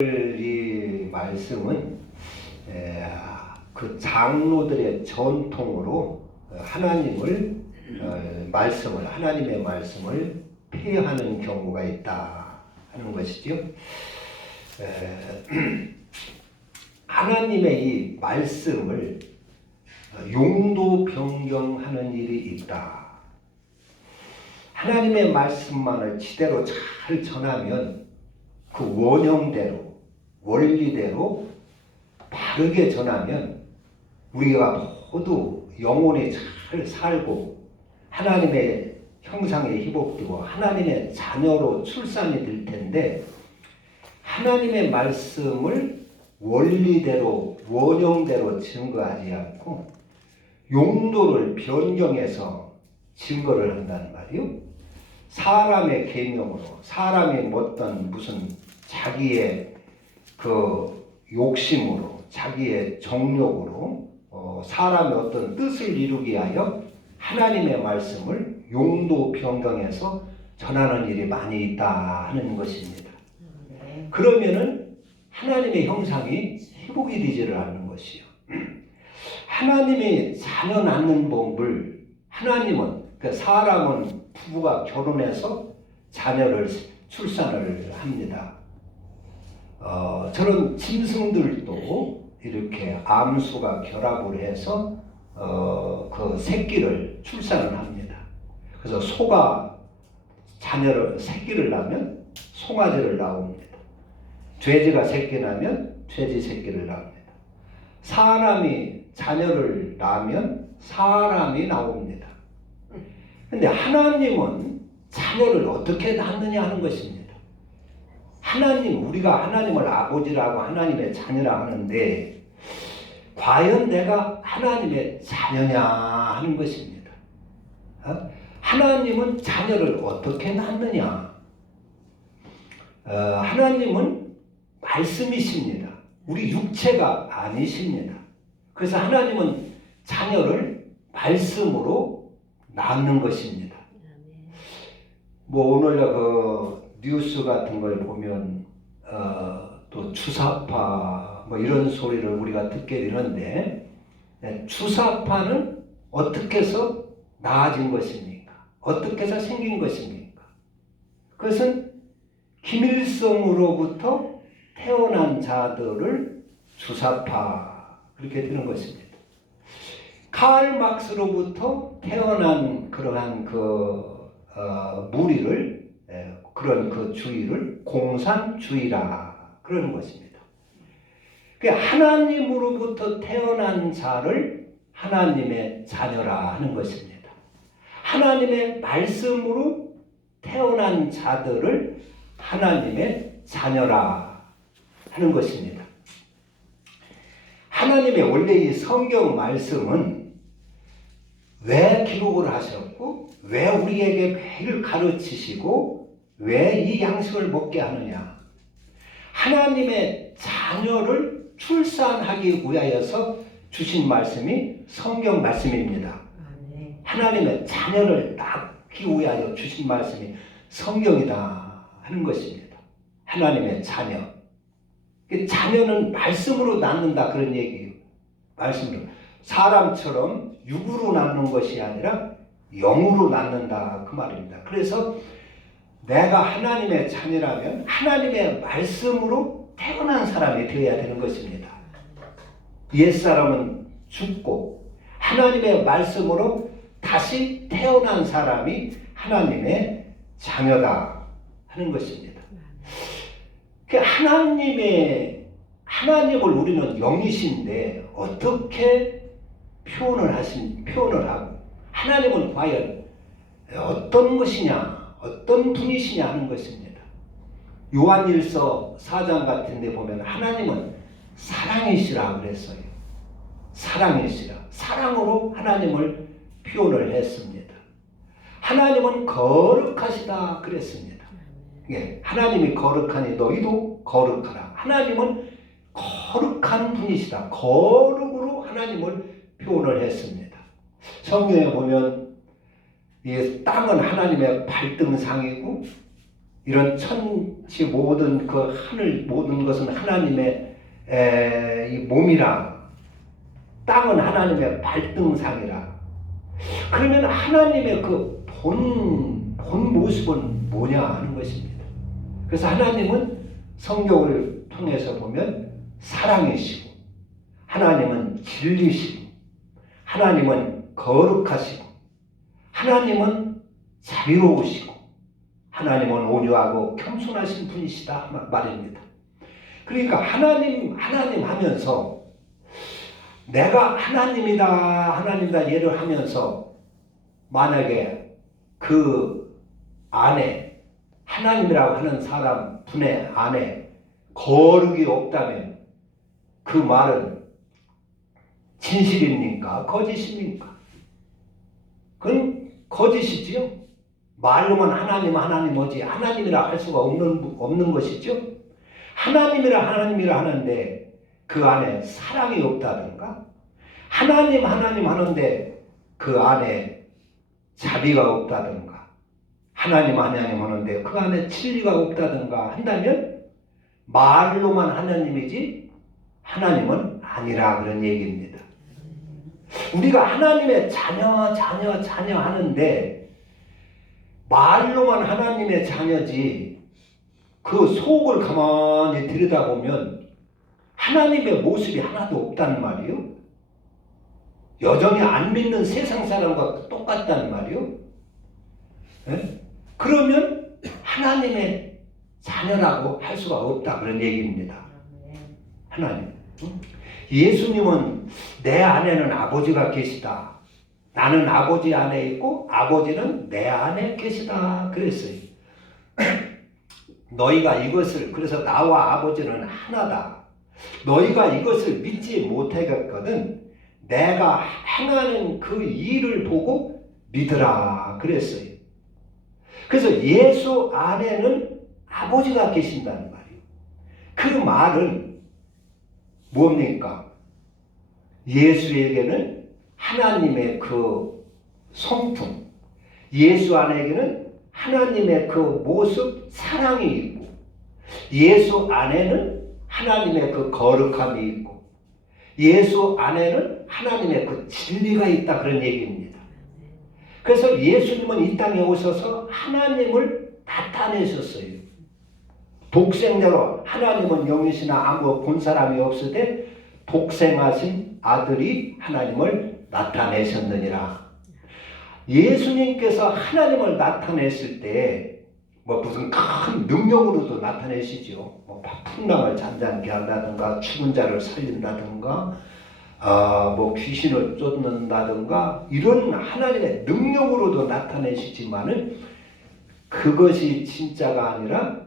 이 말씀은 그 장로들의 전통으로 하나님의 말씀을 폐하는 경우가 있다 하는 것이죠. 하나님의 이 말씀을 용도 변경하는 일이 있다. 하나님의 말씀만을 지대로 잘 전하면 그 원형대로 원리대로 바르게 전하면 우리가 모두 영혼이 잘 살고 하나님의 형상에 희복되고 하나님의 자녀로 출산이 될 텐데, 하나님의 말씀을 원리대로 원형대로 증거하지 않고 용도를 변경해서 증거를 한다는 말이요. 사람의 계명으로, 사람의 어떤 무슨 자기의 그 욕심으로, 자기의 정욕으로 사람의 어떤 뜻을 이루기 위하여 하나님의 말씀을 용도 변경해서 전하는 일이 많이 있다 하는 것입니다. 그러면은 하나님의 형상이 회복이 되지를 않는 것이요. 하나님이 자녀 낳는 법을, 하나님은, 그러니까 사람은 부부가 결혼해서 자녀를 출산을 합니다. 저런 짐승들도 이렇게 암수가 결합을 해서 그 새끼를 출산을 합니다. 그래서 소가 새끼를 낳으면 송아지를 낳습니다. 돼지가 새끼 낳으면 돼지 새끼를 낳습니다. 사람이 자녀를 낳으면 사람이 나옵니다. 근데 하나님은 자녀를 어떻게 낳느냐 하는 것입니다. 우리가 하나님을 아버지라고 하나님의 자녀라 하는데, 과연 내가 하나님의 자녀냐 하는 것입니다. 하나님은 자녀를 어떻게 낳느냐? 하나님은 말씀이십니다. 우리 육체가 아니십니다. 그래서 하나님은 자녀를 말씀으로 낳는 것입니다. 오늘 그 뉴스 같은 걸 보면 또 주사파 이런 소리를 우리가 듣게 되는데, 주사파는 어떻게 해서 나아진 것입니까? 어떻게 해서 생긴 것입니까? 그것은 김일성으로부터 태어난 자들을 주사파 그렇게 되는 것입니다. 칼 막스로부터 태어난 그러한 무리를, 그런 그 주의를 공산주의라 그러는 것입니다. 하나님으로부터 태어난 자를 하나님의 자녀라 하는 것입니다. 하나님의 말씀으로 태어난 자들을 하나님의 자녀라 하는 것입니다. 하나님의 원래 이 성경 말씀은 왜 기록을 하셨고, 왜 우리에게 매일 가르치시고, 왜 이 양식을 먹게 하느냐? 하나님의 자녀를 출산하기 위하여서 주신 말씀이 성경 말씀입니다. 하나님의 자녀를 낳기 위하여 주신 말씀이 성경이다 하는 것입니다. 하나님의 자녀. 자녀는 말씀으로 낳는다 그런 얘기예요. 말씀으로. 사람처럼 육으로 낳는 것이 아니라 영으로 낳는다 그 말입니다. 그래서 내가 하나님의 자녀라면 하나님의 말씀으로 태어난 사람이 되어야 되는 것입니다. 옛사람은 죽고 하나님의 말씀으로 다시 태어난 사람이 하나님의 자녀다 하는 것입니다. 하나님을 우리는 영이신데 어떻게 표현을 하고, 하나님은 과연 어떤 것이냐, 어떤 분이시냐 하는 것입니다. 요한일서 4장 같은 데 보면 하나님은 사랑이시라 그랬어요. 사랑이시라. 사랑으로 하나님을 표현을 했습니다. 하나님은 거룩하시다 그랬습니다. 하나님이 거룩하니 너희도 거룩하라. 하나님은 거룩한 분이시다. 거룩으로 하나님을 표현을 했습니다. 성경에 보면 이 땅은 하나님의 발등상이고 이런 천지 모든 그 하늘 모든 것은 하나님의 이 몸이라, 땅은 하나님의 발등상이라. 그러면 하나님의 그 본 모습은 뭐냐 하는 것입니다. 그래서 하나님은 성경을 통해서 보면 사랑이시고, 하나님은 진리시고, 하나님은 거룩하시고, 하나님은 자비로우시고, 하나님은 온유하고 겸손하신 분이시다 말입니다. 그러니까 하나님 하면서 내가 하나님이다 예를 하면서 만약에 그 안에 하나님이라고 하는 사람 분의 안에 거룩이 없다면 그 말은 진실입니까? 거짓입니까? 그건 거짓이지요. 말로만 하나님 오지 하나님이라 할 수가 없는 것이죠. 하나님이라 하는데 그 안에 사랑이 없다든가, 하나님 하는데 그 안에 자비가 없다든가, 하나님 하는데 그 안에 진리가 없다든가 한다면 말로만 하나님이지 하나님은 아니라 그런 얘기입니다. 우리가 하나님의 자녀 하는데 말로만 하나님의 자녀지 그 속을 가만히 들여다보면 하나님의 모습이 하나도 없다는 말이요. 여전히 안 믿는 세상 사람과 똑같다는 말이요. 네? 그러면 하나님의 자녀라고 할 수가 없다 그런 얘기입니다. 하나님. 예수님은 내 안에는 아버지가 계시다. 나는 아버지 안에 있고 아버지는 내 안에 계시다 그랬어요. 너희가 이것을, 그래서 나와 아버지는 하나다. 너희가 이것을 믿지 못하겠거든 내가 행하는 그 일을 보고 믿으라 그랬어요. 그래서 예수 안에는 아버지가 계신다는 말이에요. 그 말은 뭡니까? 예수에게는 하나님의 그 성품, 예수 안에게는 하나님의 그 모습, 사랑이 있고, 예수 안에는 하나님의 그 거룩함이 있고, 예수 안에는 하나님의 그 진리가 있다 그런 얘기입니다. 그래서 예수님은 이 땅에 오셔서 하나님을 나타내셨어요. 독생자로, 하나님은 영이시나 아무 본 사람이 없으되 독생하신 아들이 하나님을 나타내셨느니라. 예수님께서 하나님을 나타냈을 때 뭐 무슨 큰 능력으로도 나타내시죠. 뭐 풍랑을 잠잠케 한다든가, 죽은 자를 살린다든가, 뭐 귀신을 쫓는다든가, 이런 하나님의 능력으로도 나타내시지만은 그것이 진짜가 아니라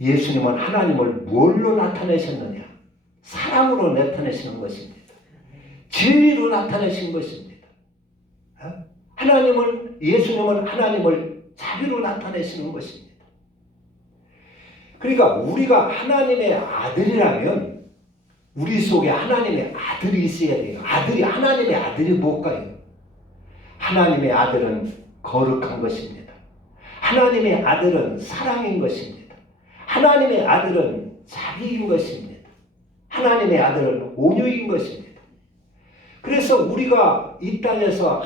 예수님은 하나님을 뭘로 나타내셨느냐? 사랑으로 나타내시는 것입니다. 진리로 나타내신 것입니다. 예수님은 하나님을 자비로 나타내시는 것입니다. 그러니까 우리가 하나님의 아들이라면 우리 속에 하나님의 아들이 있어야 돼요. 하나님의 아들이 뭘까요? 하나님의 아들은 거룩한 것입니다. 하나님의 아들은 사랑인 것입니다. 하나님의 아들은 자비인 것입니다. 하나님의 아들은 온유인 것입니다. 그래서 우리가 이 땅에서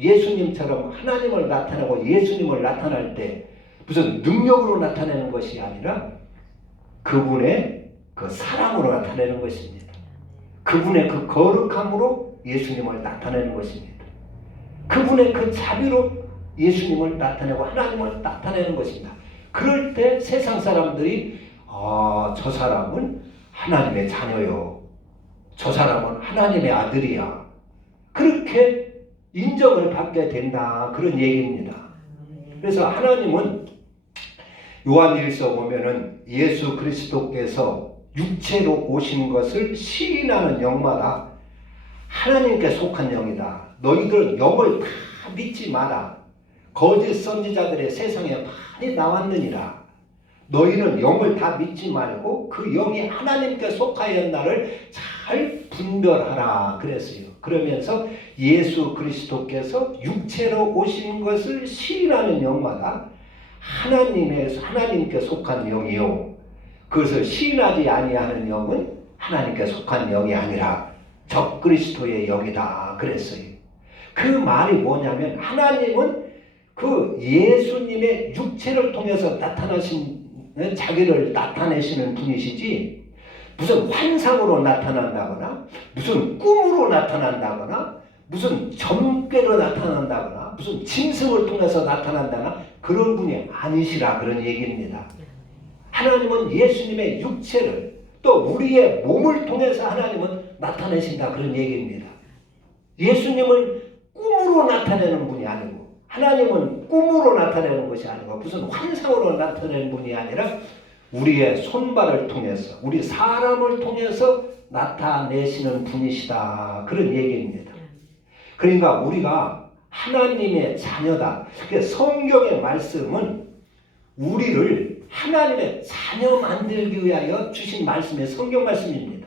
예수님처럼 하나님을 나타내고 예수님을 나타낼 때 무슨 능력으로 나타내는 것이 아니라 그분의 그 사랑으로 나타내는 것입니다. 그분의 그 거룩함으로 예수님을 나타내는 것입니다. 그분의 그 자비로 예수님을 나타내고 하나님을 나타내는 것입니다. 그럴 때 세상 사람들이 저 사람은 하나님의 자녀요. 저 사람은 하나님의 아들이야. 그렇게 인정을 받게 된다. 그런 얘기입니다. 그래서 하나님은 요한일서 보면은 예수 그리스도께서 육체로 오신 것을 시인하는 영마다 하나님께 속한 영이다. 너희들은 영을 다 믿지 마라. 거짓 선지자들의 세상에 많이 나왔느니라. 너희는 영을 다 믿지 말고 그 영이 하나님께 속하였나를 잘 분별하라 그랬어요. 그러면서 예수 그리스도께서 육체로 오신 것을 시인하는 영마다 하나님께 속한 영이요. 그것을 시인하지 아니하는 영은 하나님께 속한 영이 아니라 적그리스도의 영이다 그랬어요. 그 말이 뭐냐면 하나님은 그 예수님의 육체를 통해서 자기를 나타내시는 분이시지 무슨 환상으로 나타난다거나 무슨 꿈으로 나타난다거나 무슨 점괘로 나타난다거나 무슨 짐승을 통해서 나타난다거나 그런 분이 아니시라 그런 얘기입니다. 하나님은 예수님의 육체를 또 우리의 몸을 통해서 하나님은 나타내신다 그런 얘기입니다. 예수님은 꿈으로 나타내는 분이 아니고 하나님은 꿈으로 나타내는 것이 아니고 무슨 환상으로 나타내는 분이 아니라 우리의 손발을 통해서 우리 사람을 통해서 나타내시는 분이시다 그런 얘기입니다. 그러니까 우리가 하나님의 자녀다. 성경의 말씀은 우리를 하나님의 자녀 만들기 위하여 주신 말씀의 성경 말씀입니다.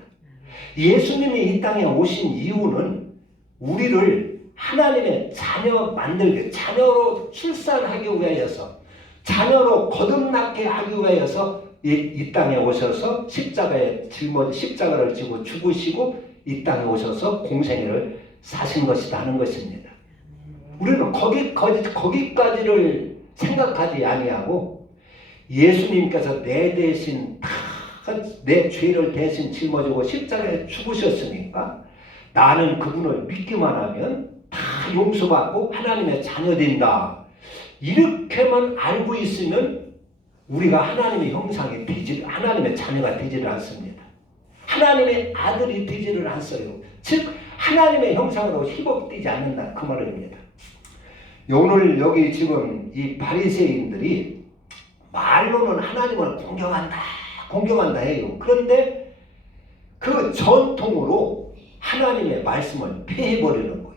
예수님이 이 땅에 오신 이유는 우리를 하나님의 자녀 만들기, 자녀로 출산하기 위하여서, 자녀로 거듭나게 하기 위하여서 이 땅에 오셔서 십자가를 지고 죽으시고 이 땅에 오셔서 공생애를 사신 것이다 하는 것입니다. 우리는 거기까지를 생각하지 아니하고 예수님께서 내 대신 내 죄를 대신 짊어지고 십자가에 죽으셨으니까 나는 그분을 믿기만 하면 다 용서받고 하나님의 자녀 된다. 이렇게만 알고 있으면 우리가 하나님의 형상이 하나님의 자녀가 되지를 않습니다. 하나님의 아들이 되지를 않어요. 즉 하나님의 형상으로 희복되지 않는다 그 말입니다. 오늘 여기 지금 이 바리새인들이 말로는 하나님을 공경한다 해요. 그런데 그 전통으로 하나님의 말씀을 폐해버리는 거예요.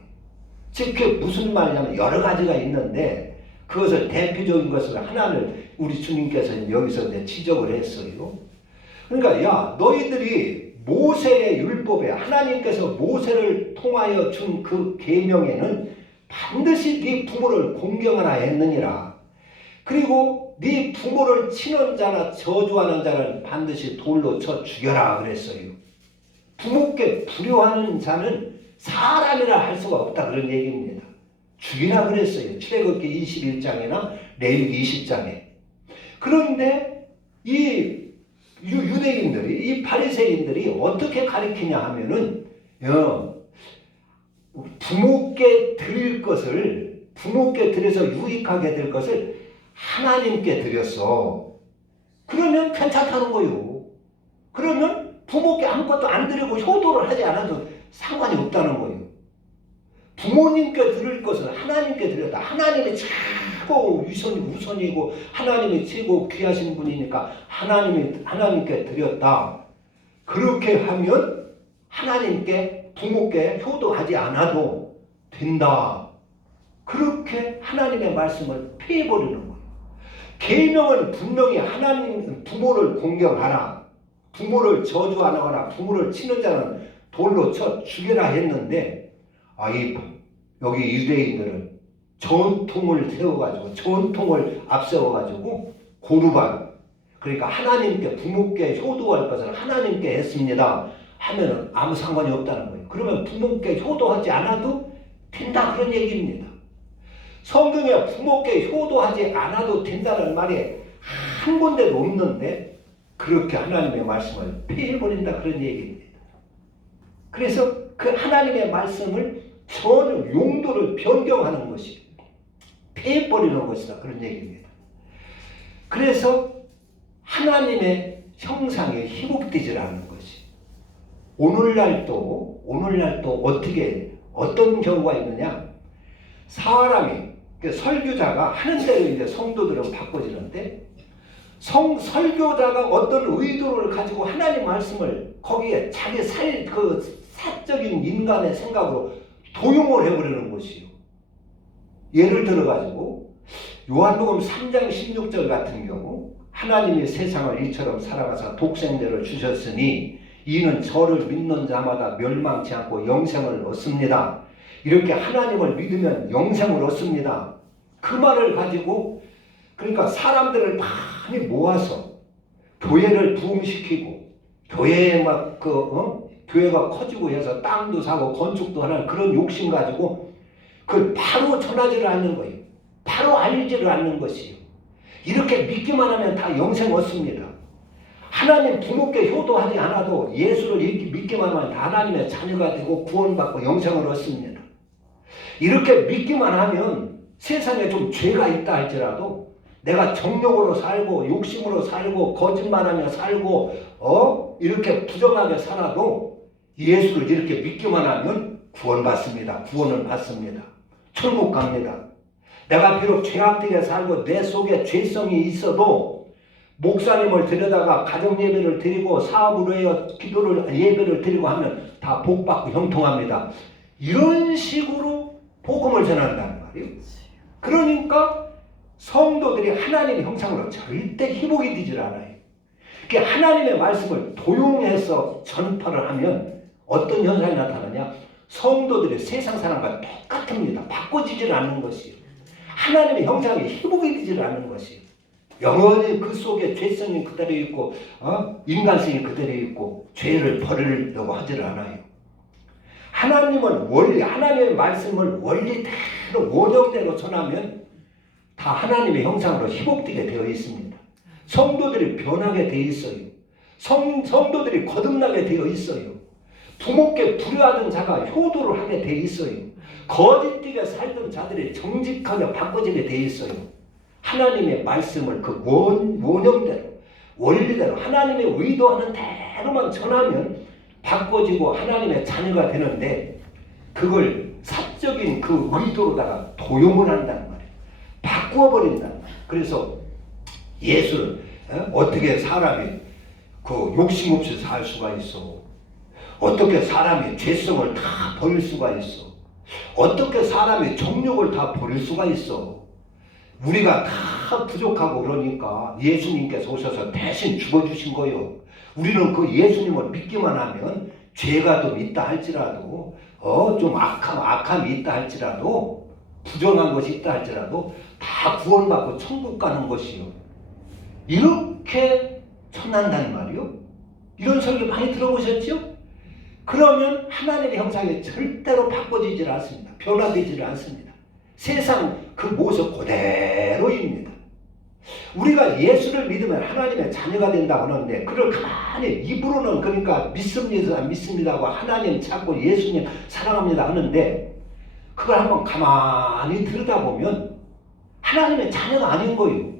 즉 그게 무슨 말이냐면 여러 가지가 있는데 그것을 대표적인 것을 하나를 우리 주님께서 여기서 지적을 했어요. 그러니까 야 너희들이 모세의 율법에 하나님께서 모세를 통하여 준 그 계명에는 반드시 네 부모를 공경하라 했느니라. 그리고 네 부모를 치는 자나 저주하는 자는 반드시 돌로 쳐 죽여라 그랬어요. 부모께 불효하는 자는 사람이라 할 수가 없다 그런 얘기입니다. 죽이라 그랬어요. 출애굽기 21장이나 레위기 20장에. 그런데 이 유대인들이 이 바리새인들이 어떻게 가르치냐 하면은 부모께 드릴 것을 부모께 드려서 유익하게 될 것을 하나님께 드렸어. 그러면 괜찮다는 거요. 그러면 부모께 아무것도 안 드리고 효도를 하지 않아도 상관이 없다는 거예요. 부모님께 드릴 것을 하나님께 드렸다. 하나님이 최고 우선이고 하나님이 최고 귀하신 분이니까 하나님께 드렸다. 그렇게 하면 하나님께 부모께 효도하지 않아도 된다. 그렇게 하나님의 말씀을 폐해버리는 거예요. 계명은 분명히 하나님 부모를 공경하라. 부모를 저주하거나 부모를 치는 자는 돌로 쳐 죽여라 했는데 여기 유대인들은 전통을 세워가지고 전통을 앞세워가지고 고르반 그러니까 하나님께 부모께 효도할 것을 하나님께 했습니다 하면 아무 상관이 없다는 거예요. 그러면 부모께 효도하지 않아도 된다 그런 얘기입니다. 성경에 부모께 효도하지 않아도 된다는 말이 한 군데도 없는데 그렇게 하나님의 말씀을 폐해버린다 그런 얘기입니다. 그래서 그 하나님의 말씀을 전혀 용도를 변경하는 것이 폐해버리는 것이다 그런 얘기입니다. 그래서 하나님의 형상에 희복되지 않는 것이 오늘날도 어떤 경우가 있느냐 사람이 설교자가 하는 대로 이제 성도들은 바꿔지는데 설교자가 어떤 의도를 가지고 하나님 말씀을 거기에 자기 사적인 인간의 생각으로 도용을 해버리는 것이요. 예를 들어가지고 요한복음 3장 16절 같은 경우 하나님이 세상을 이처럼 사랑하사 독생자를 주셨으니 이는 저를 믿는 자마다 멸망치 않고 영생을 얻습니다. 이렇게 하나님을 믿으면 영생을 얻습니다. 그 말을 가지고 그러니까 사람들을 많이 모아서 교회를 부흥시키고 교회에 교회가 커지고 해서 땅도 사고 건축도 하는 그런 욕심 가지고 그걸 바로 전하지를 않는 거예요. 바로 알리지를 않는 것이에요. 이렇게 믿기만 하면 다 영생 얻습니다. 하나님 부모께 효도하지 않아도 예수를 이렇게 믿기만 하면 다 하나님의 자녀가 되고 구원받고 영생을 얻습니다. 이렇게 믿기만 하면 세상에 좀 죄가 있다 할지라도 내가 정욕으로 살고 욕심으로 살고 거짓말하며 살고 이렇게 부정하게 살아도 예수를 이렇게 믿기만 하면 구원받습니다. 구원을 받습니다. 천국 갑니다. 내가 비록 죄악되게 살고 내 속에 죄성이 있어도 목사님을 들여다가 가정예배를 드리고 사업으로 해서 예배를 드리고 하면 다 복받고 형통합니다. 이런 식으로 복음을 전한다는 말이에요. 그러니까 성도들이 하나님의 형상으로 절대 희복이 되질 않아요. 그러니까 하나님의 말씀을 도용해서 전파를 하면 어떤 현상이 나타나냐? 성도들이 세상 사람과 똑같습니다. 바꿔지질 않는 것이요. 하나님의 형상이 희복이 되질 않는 것이요. 영원히 그 속에 죄성이 그대로 있고 인간성이 그대로 있고 죄를 버리려고 하질 않아요. 하나님은 하나님의 말씀을 원리대로 원형대로 전하면 다 하나님의 형상으로 희복되게 되어 있습니다. 성도들이 변하게 되어 있어요. 성도들이 거듭나게 되어 있어요. 부모께 불효하던 자가 효도를 하게 되어 있어요. 거짓되게 살던 자들이 정직하게 바꿔지게 되어 있어요. 하나님의 말씀을 그 원형대로 원리대로 하나님의 의도하는 대로만 전하면 바꿔지고 하나님의 자녀가 되는데 그걸 사적인 그 의도로다가 도용을 한다는 말이에요. 바꾸어버린다는 말이에요. 그래서 예수를 어떻게 사람이 그 욕심 없이 살 수가 있어? 어떻게 사람이 죄성을 다 버릴 수가 있어? 어떻게 사람이 정욕을 다 버릴 수가 있어? 우리가 다 부족하고 그러니까 예수님께서 오셔서 대신 죽어주신 거예요. 우리는 그 예수님을 믿기만 하면 죄가 좀 있다 할지라도 좀 악함이 있다 할지라도 부정한 것이 있다 할지라도 다 구원받고 천국 가는 것이요. 이렇게 전한다는 말이요. 이런 설교 많이 들어보셨죠? 그러면 하나님의 형상이 절대로 바꿔지질 않습니다. 변화되질 않습니다. 세상 그 모습 그대로입니다. 우리가 예수를 믿으면 하나님의 자녀가 된다고 하는데 그걸 가만히 입으로는 그러니까 믿습니다 하고 하나님 찾고 예수님 사랑합니다 하는데 그걸 한번 가만히 들여다보면 하나님의 자녀가 아닌 거예요.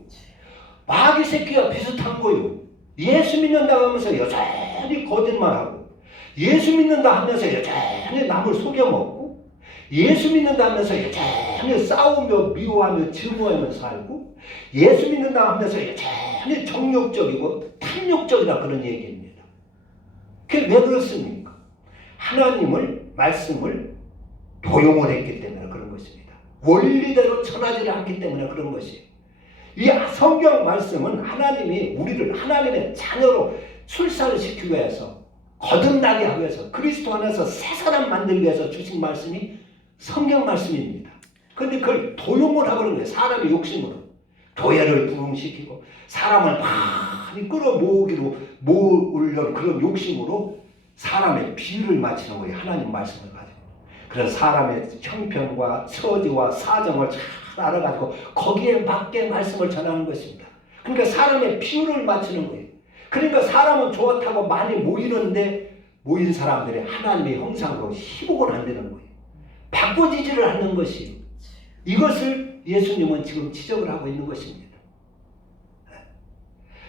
마귀 새끼와 비슷한 거예요. 예수 믿는다고 하면서 여전히 거짓말하고 예수 믿는다 하면서 여전히 남을 속여먹고 예수 믿는다 하면서 여전히 싸우며 미워하며 증오하며 살고 예수 믿는다 하면서 여전히 정욕적이고 탐욕적이다 그런 얘기입니다. 그게 왜 그렇습니까? 하나님을 말씀을 도용을 했기 때문에 그런 것입니다. 원리대로 전하지 않기 때문에 그런 것이에요. 이 성경 말씀은 하나님이 우리를 하나님의 자녀로 출산을 시키기 위해서 거듭나게 하기 위해서 그리스도 안에서 새 사람 만들기 위해서 주신 말씀이 성경 말씀입니다. 그런데 그걸 도용을 하고 그런 거예요. 사람의 욕심으로 교회를 부흥시키고 사람을 많이 끌어모으려는 그런 욕심으로 사람의 비유를 맞추는 거예요. 하나님 말씀을 가지고. 그래서 사람의 형편과 처지와 사정을 잘 알아가지고 거기에 맞게 말씀을 전하는 것입니다. 그러니까 사람의 비유를 맞추는 거예요. 그러니까 사람은 좋다고 많이 모이는데 모인 사람들이 하나님의 형상으로 희복을 안 되는 거예요. 바꿔지지를 않는 것이에요. 이것을 예수님은 지금 지적을 하고 있는 것입니다.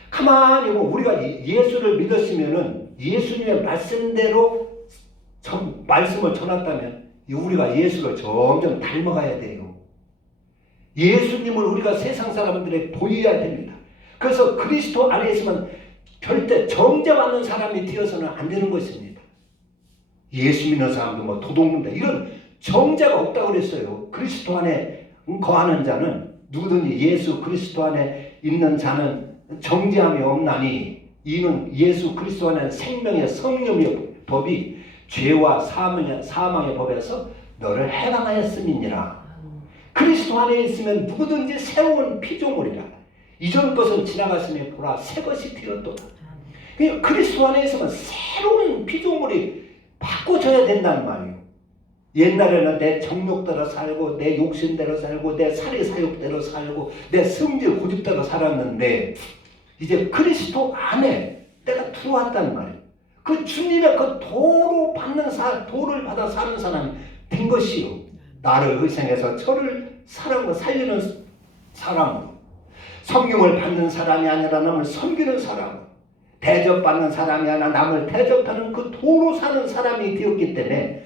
가만히 보면 우리가 예수를 믿었으면은 예수님의 말씀대로 말씀을 전했다면 우리가 예수를 점점 닮아가야 돼요. 예수님을 우리가 세상 사람들에게 보여야 됩니다. 그래서 그리스도 안에 있으면 절대 정죄받는 사람이 되어서는 안 되는 것입니다. 예수 믿는 사람도 뭐 도둑놈다 이런 정죄가 없다고 그랬어요. 그리스도 안에 거하는 자는 누구든지 예수 그리스도 안에 있는 자는 정죄함이 없나니 이는 예수 그리스도 안에 생명의 성령의 법이 죄와 사망의 법에서 너를 해방하였음이니라. 그리스도 안에 있으면 누구든지 새로운 피조물이라. 이전 것은 지나갔으니 보라 새 것이 되었도다. 그리스도 안에 있으면 새로운 피조물이 바꿔져야 된다는 말이에요. 옛날에는 내 정욕대로 살고 내 욕심대로 살고 내 살의 사욕대로 살고 내 성질 고집대로 살았는데 이제 그리스도 안에 내가 들어왔단 말이에요. 그 주님의 그 도를 받아 사는 사람이 된 것이요. 나를 희생해서 저를 살리는 사람으로, 성경을 받는 사람이 아니라 남을 섬기는 사람으로, 대접받는 사람이 아니라 남을 대접하는 그 도로 사는 사람이 되었기 때문에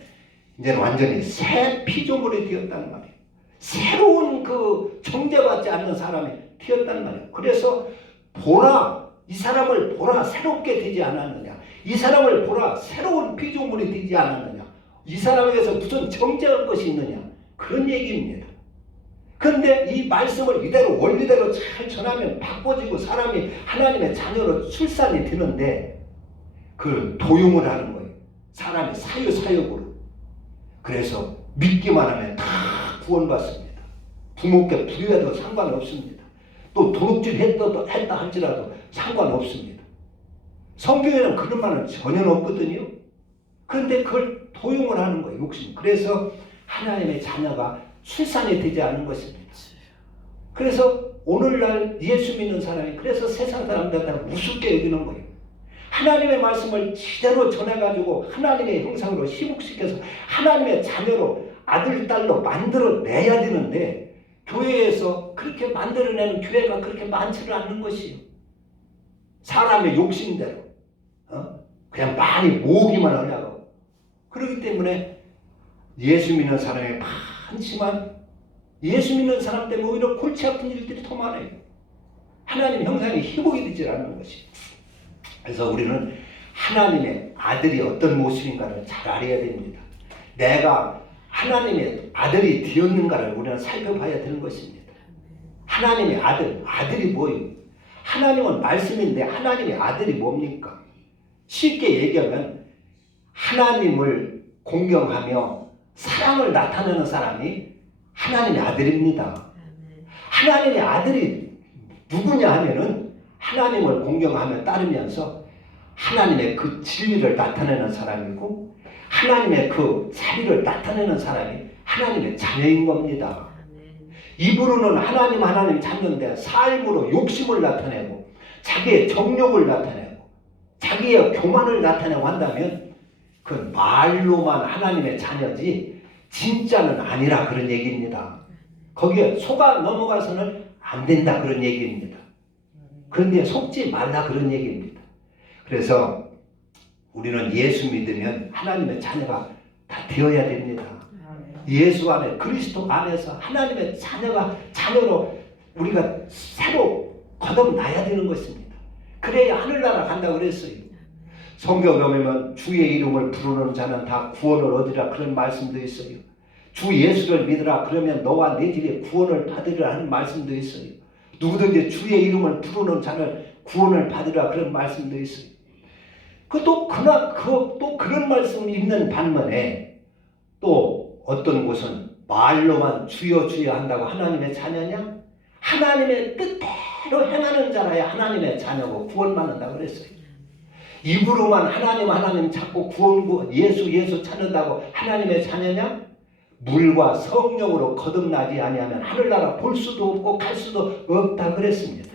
이제는 완전히 새 피조물이 되었다는 말이에요. 새로운 그 정죄받지 않는 사람이 되었다는 말이에요. 그래서 보라, 이 사람을 보라, 새롭게 되지 않았느냐, 이 사람을 보라, 새로운 피조물이 되지 않았느냐, 이 사람에게서 무슨 정죄할 것이 있느냐, 그런 얘기입니다. 그런데 이 말씀을 이대로 원리대로 잘 전하면 바꿔지고 사람이 하나님의 자녀로 출산이 되는데 그 도용을 하는 거예요. 사람이 사유사욕으로. 그래서 믿기만 하면 다 구원받습니다. 부모께 불의해도 상관없습니다. 또 도둑질 했다 할지라도 상관없습니다. 성경에는 그런 말은 전혀 없거든요. 그런데 그걸 도용을 하는 거예요. 욕심. 그래서 하나님의 자녀가 출산이 되지 않은 것입니다. 그래서 오늘날 예수 믿는 사람이 그래서 세상 사람들 다 우습게 여기는 거예요. 하나님의 말씀을 제대로 전해가지고 하나님의 형상으로 희복시켜서 하나님의 자녀로 아들, 딸로 만들어내야 되는데 교회에서 그렇게 만들어내는 교회가 그렇게 많지는 않는 것이요. 사람의 욕심대로 그냥 많이 모으기만 하려고. 그렇기 때문에 예수 믿는 사람이 많지만 예수 믿는 사람 때문에 오히려 골치 아픈 일들이 더 많아요. 하나님 형상이 희복이 되지 않는 것이. 그래서 우리는 하나님의 아들이 어떤 모습인가를 잘 알아야 됩니다. 내가 하나님의 아들이 되었는가를 우리는 살펴봐야 되는 것입니다. 하나님의 아들이 뭐예요? 하나님은 말씀인데 하나님의 아들이 뭡니까? 쉽게 얘기하면 하나님을 공경하며 사랑을 나타내는 사람이 하나님의 아들입니다. 하나님의 아들이 누구냐 하면은 하나님을 공경하며 따르면서 하나님의 그 진리를 나타내는 사람이고 하나님의 그 자비를 나타내는 사람이 하나님의 자녀인 겁니다. 입으로는 하나님 찾는데 삶으로 욕심을 나타내고 자기의 정욕을 나타내고 자기의 교만을 나타내고 한다면 그 말로만 하나님의 자녀지 진짜는 아니라 그런 얘기입니다. 거기에 속아 넘어가서는 안 된다 그런 얘기입니다. 그런데 속지 말라 그런 얘기입니다. 그래서 우리는 예수 믿으면 하나님의 자녀가 다 되어야 됩니다. 예수 안에 그리스도 안에서 하나님의 자녀로 우리가 새로 거듭나야 되는 것입니다. 그래야 하늘나라 간다고 그랬어요. 성경에 보면 주의 이름을 부르는 자는 다 구원을 얻으리라 그런 말씀도 있어요. 주 예수를 믿으라 그러면 너와 네 집에 구원을 받으리라 하는 말씀도 있어요. 누구든지 주의 이름을 부르는 자는 구원을 받으리라 그런 말씀도 있어요. 또 그런 말씀이 있는 반면에 또 어떤 곳은 말로만 주여 주여 한다고 하나님의 자녀냐? 하나님의 뜻대로 행하는 자라야 하나님의 자녀고 구원받는다고 그랬어요. 입으로만 하나님 찾고 구원 예수 찾는다고 하나님의 자녀냐? 물과 성령으로 거듭나지 아니하면 하늘나라 볼 수도 없고 갈 수도 없다 그랬습니다.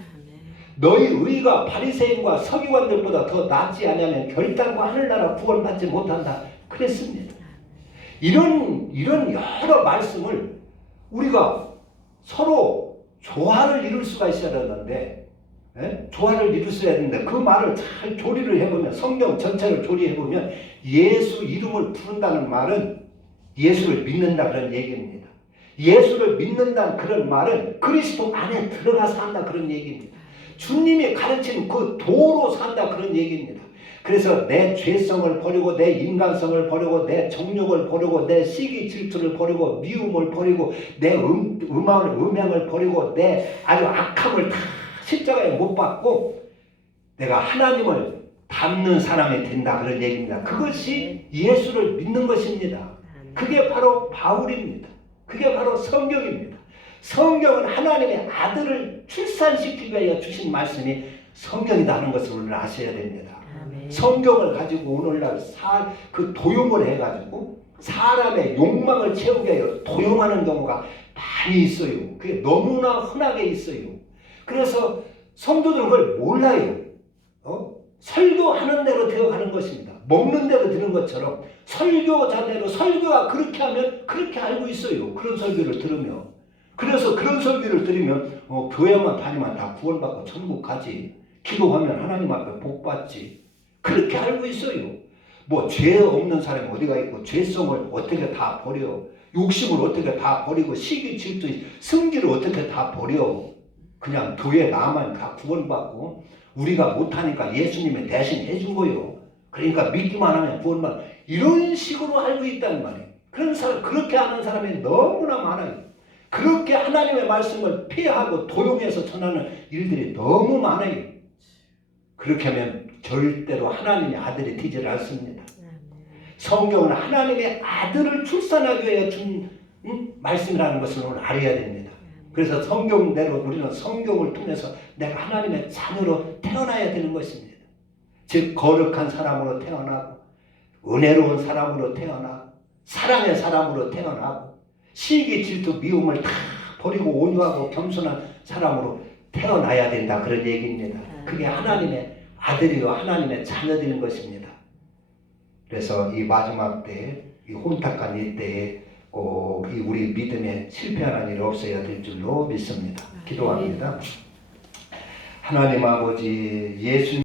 너희 의가 바리새인과 서기관들보다 더 낫지 아니하면 결단코 하늘나라 구원받지 못한다 그랬습니다. 이런 여러 말씀을 우리가 서로 조화를 이룰 수가 있어야 되는데 조화를 이룰 수 있어야 되는데 그 말을 잘 조리를 해보면 성경 전체를 조리해보면 예수 이름을 부른다는 말은 예수를 믿는다 그런 얘기입니다. 예수를 믿는다는 그런 말은 그리스도 안에 들어가 산다 그런 얘기입니다. 주님이 가르친 그 도로 산다 그런 얘기입니다. 그래서 내 죄성을 버리고 내 인간성을 버리고 내 정욕을 버리고 내 시기 질투를 버리고 미움을 버리고 내 음행을 버리고 내 아주 악함을 다 십자가에 못 박고 내가 하나님을 닮는 사람이 된다 그런 얘기입니다. 그것이 예수를 믿는 것입니다. 그게 바로 바울입니다. 그게 바로 성경입니다. 성경은 하나님의 아들을 출산시키기 위하여 주신 말씀이 성경이라는 것을 오늘 아셔야 됩니다. 아멘. 성경을 가지고 오늘날 그 도용을 해가지고 사람의 욕망을 채우기 위하여 도용하는 경우가 많이 있어요. 그게 너무나 흔하게 있어요. 그래서 성도들은 그걸 몰라요. 설교하는 대로 되어가는 것입니다. 먹는 대로 드는 것처럼 설교자대로 설교가 그렇게 하면 그렇게 알고 있어요. 그런 설교를 들으면. 그래서 그런 설교를 들으면 교회만 다니면 다 구원받고 천국 가지. 기도하면 하나님 앞에 복 받지. 그렇게 알고 있어요. 뭐 죄 없는 사람이 어디가 있고 죄성을 어떻게 다 버려. 욕심을 어떻게 다 버리고 시기 질투 승기를 어떻게 다 버려. 그냥 교회 나만 다 구원받고 우리가 못하니까 예수님이 대신 해준 거요. 그러니까 믿기만 하면 구원받. 이런 식으로 알고 있다는 말이에요. 그런 사람, 그렇게 하는 사람이 너무나 많아요. 그렇게 하나님의 말씀을 피하고 도용해서 전하는 일들이 너무 많아요. 그렇게 하면 절대로 하나님의 아들이 되지 않습니다. 성경은 하나님의 아들을 출산하기 위해 준 말씀이라는 것을 오늘 알아야 됩니다. 그래서 성경대로 우리는 성경을 통해서 내가 하나님의 자녀로 태어나야 되는 것입니다. 즉 거룩한 사람으로 태어나고 은혜로운 사람으로 태어나고 사랑의 사람으로 태어나고 시기 질투 미움을 다 버리고 온유하고 겸손한 사람으로 태어나야 된다, 그런 얘기입니다. 그게 하나님의 아들이요 하나님의 자녀되는 것입니다. 그래서 이 마지막 때, 이 혼탁한 이때에 꼭 우리 믿음에 실패하는 일이 없어야 될 줄로 믿습니다. 기도합니다. 하나님 아버지, 예수님